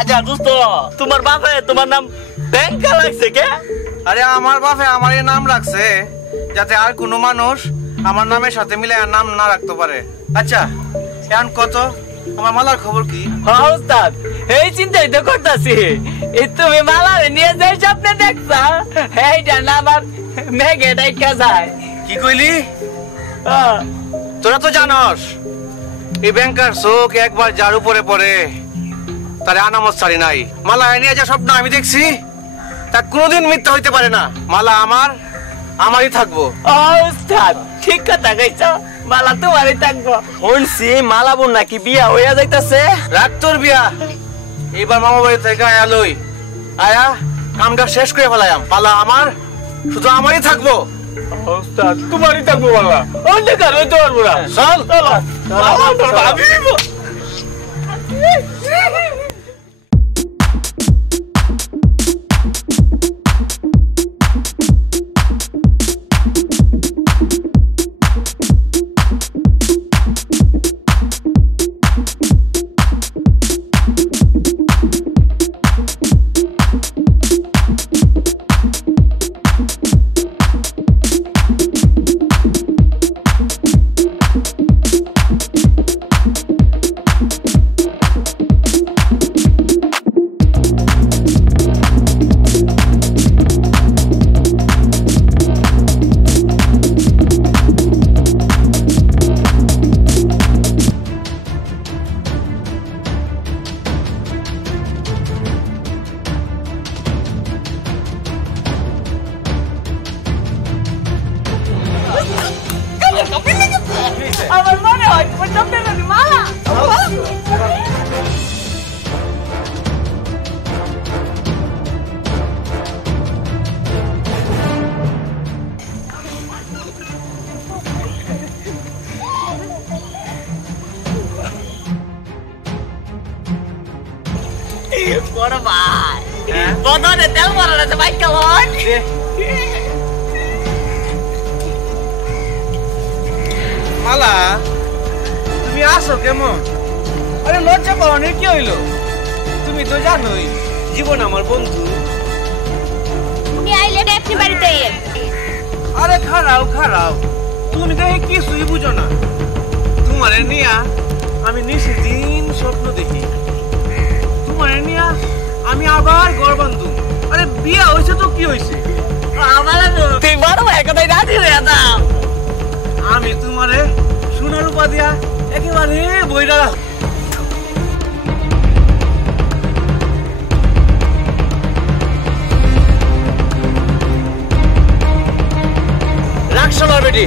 আচ্ছা দোস্ত, তোমার বাপে তোমার নাম ব্যাংকা লাগছে কে? আরে আমার বাপে আমার এই নাম রাখছে যাতে আর কোনো মানুষ আমার নামের সাথে মিলে আর নাম না রাখতে পারে। আচ্ছা এখন কত আমার মালার খবর কি? হ্যাঁ ওস্তাদ, এই চিন্তাই তো করতেছি। এই তুমি মালারে নিয়ে যাই স্বপ্নে দেখছা, এইটা না আমার মেঘে ডাইকা যায়। কি কইলি? তোরা তো জানস এই ব্যাংকার চোখ একবার যার উপরে পড়ে তারে আনামত ছাড়ি নাই। মালা নিয়ে যা স্বপ্ন আমি দেখছি তা কোনোদিন মিথ্যা হইতে পারে না। মালা আমারই থাকবো। ওস্তাদ ঠিক কথা কইছ, মালা তোমারই থাকবো। শুনছি মালা বোন নাকি বিয়া হইয়া যাইতাছে। রাখ তোর বিয়া, এবার মামা বাড়ি থেকে আয়া লই, আয়া কামটা শেষ করে ফেলাম। পালা আমার, শুধু আমারই থাকবো। ওস্তাদ তোমারই থাকবো মালা, অন্য কারো তো পারবো না। চল আমার মনে হয় তোমার স্বপ্নের রানী মালা। বড় ভাই, বদনে তেল মারাতে ভাই কেমন? মালা তুমি আসো কেমন? আরে লজ্জা পাওয়ার কি হইলো? তুমি তো জানোই জীবন আমার বন্ধু। তুমি আইলে আপনি বাড়িতে। আরে খারাও তুমি দেখে কিছুই বুঝো না। তোমারে নিয়া আমি নিশিদিন স্বপ্ন দেখি, তোমারে নিয়া আমি আবার ঘর বান্ধু। আরে বিয়া হয়েছে তো কি হয়েছে? তুই বড় ভাই কথাই রাজি হয়ে যাও। আমি তোমারে সোনার উপা দিয়া একেবারে বইরা রাখছো না বেটি।